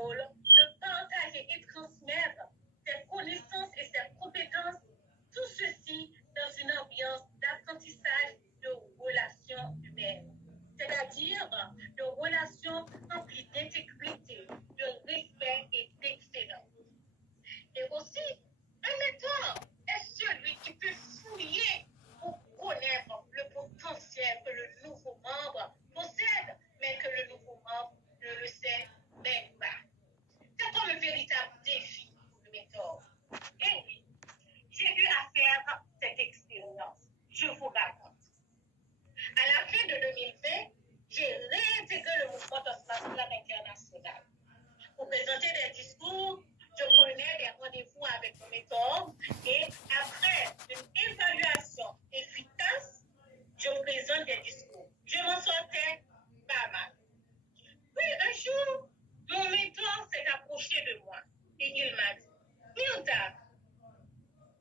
rôle de partager et transmettre ses connaissances et ses compétences, tout ceci dans une ambiance d'apprentissage de relations humaines, c'est-à-dire de relations remplies d'intégrité, de respect et d'excellence. Et aussi, un mentor est celui qui peut fouiller pour connaître le potentiel que le nouveau membre possède, mais que le nouveau membre ne le sait même pas. C'est comme un véritable défi pour le mentor. Et oui, j'ai eu à faire cette expérience. Je vous raconte. À la fin de 2020, j'ai réintégré le mouvement Toastmasters international. Pour présenter des discours, je prenais des rendez-vous avec mon mentor et après une évaluation efficace, je présente des discours. Je m'en sortais pas mal. Puis un jour, mon mentor s'est approché de moi et il m'a dit, Milta,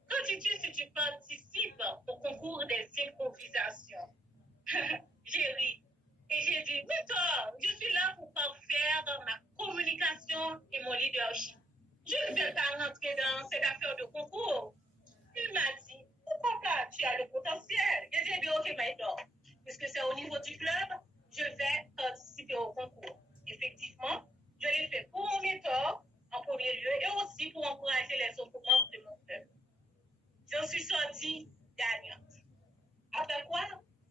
quand dis-tu si tu participes au concours des improvisations? J'ai ri et j'ai dit, mentor, je suis là pour parfaire ma communication et mon leadership. Je ne vais pas rentrer dans cette affaire de concours. Il m'a dit, pourquoi pas, tu as le potentiel. J'ai dit, ok, mentor, puisque c'est au niveau du club, je vais participer au concours. Effectivement, je l'ai fait pour mon mentor en premier lieu et aussi pour encourager les autres membres de mon club. Je suis sortie gagnante. Après quoi,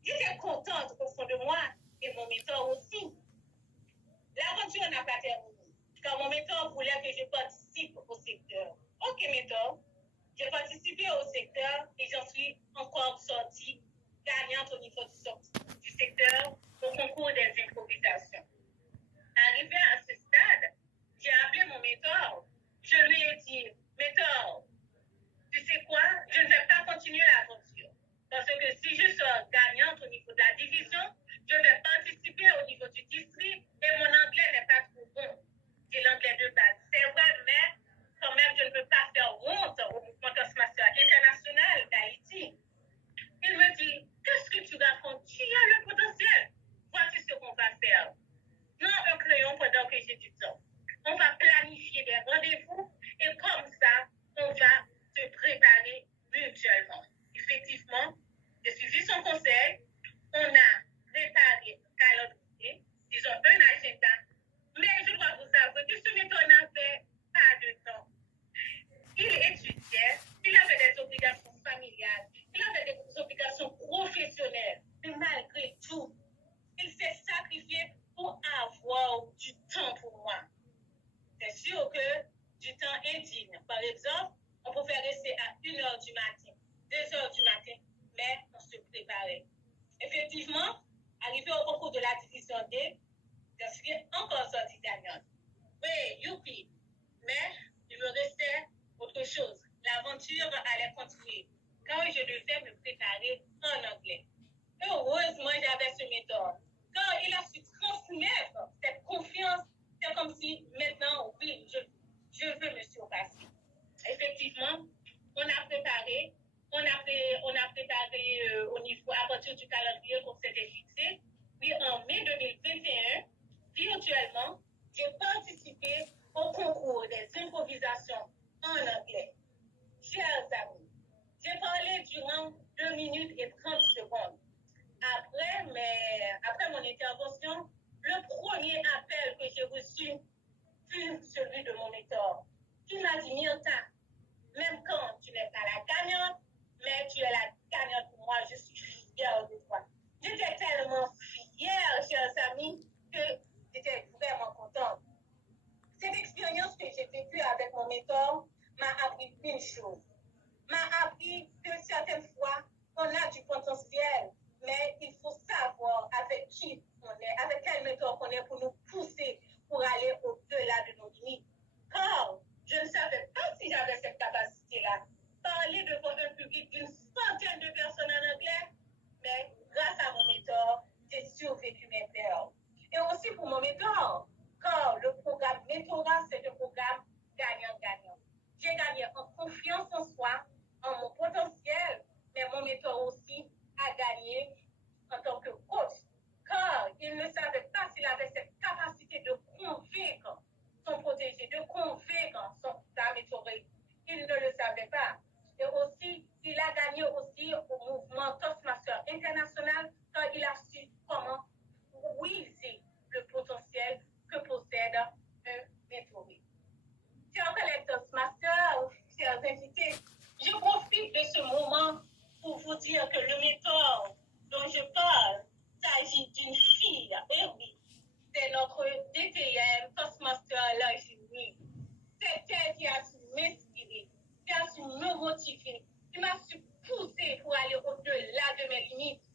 j'étais contente au fond de moi et mon mentor aussi. L'aventure n'a pas terminé, car mon mentor voulait que je participe au secteur. Ok, mentor, j'ai participé au secteur et j'en suis encore sortie gagnante au niveau du secteur au concours des improvisations. Arrivé à ce stade, j'ai appelé mon mentor. Je lui ai dit, mentor, tu sais quoi, je ne vais pas continuer l'aventure. Parce que si je sors gagnante au niveau de la division, je vais participer au niveau du district et mon anglais n'est pas trop bon. J'ai l'anglais de base. C'est vrai, mais quand même, je ne peux pas faire honte au mouvement Toastmasters international d'Haïti. Il me dit, qu'est-ce que tu racontes? Tu as le potentiel. Voici ce qu'on va faire. Prends un crayon pendant que j'ai du temps. On va planifier des rendez-vous et comme ça, on va se préparer mutuellement. Effectivement, j'ai suivi son conseil. On a préparé un calendrier, disons un agenda. Mais je dois vous avouer que ce mentor n'avait pas de temps. Il étudiait, il avait des obligations familiales, il avait des obligations professionnelles. Mais malgré tout, il s'est sacrifié pour avoir du temps pour moi. C'est sûr que du temps indigne. Par exemple, on pouvait rester à 1h du matin, 2h du matin, mais on se préparait. Effectivement, arrivé au concours de la division D, je suis encore sortie gagnante. Oui, youpi. Mais il me restait autre chose. L'aventure allait continuer. Quand je devais me préparer en anglais. Et heureusement, j'avais ce mentor. Quand il a su transmettre cette confiance, c'est comme si maintenant, oui, je veux me surpasser. Effectivement, on a préparé au niveau, à partir du calendrier qu'on s'était fixé. Puis en mai 2021, virtuellement, j'ai participé au concours des improvisations en anglais. Chers amis, j'ai parlé durant 2 minutes et 30 secondes. Après mon intervention, le premier appel que j'ai reçu fut celui de mon mentor, qui m'a dit, Milta, même quand tu n'es pas la gagnante, mais tu es la gagnante pour moi, je suis fière de toi. J'étais tellement fière, chers amis, que j'étais vraiment contente. Cette expérience que j'ai vécue avec mon mentor m'a appris une chose. M'a appris que certaines fois, on a du potentiel, mais il faut savoir avec qui on est, avec quel mentor on est pour nous pousser, pour aller au-delà de nos limites. Car je ne savais pas si j'avais cette capacité-là. Parler devant un public d'une centaine de personnes en anglais, mais grâce à mon mentor, j'ai survécu mes peurs. Et aussi pour mon mentor, car le programme mentorat, c'est un programme gagnant-gagnant. J'ai gagné en confiance en soi, en mon potentiel, mais mon mentor aussi a gagné en tant que coach, car il ne savait pas s'il avait cette capacité de convaincre son protégé d'une fille. Et oui, c'est notre DTM, Toastmaster Virginie. C'est elle qui a su m'inspirer, qui a su me motiver, qui m'a su pousser pour aller au-delà de mes limites.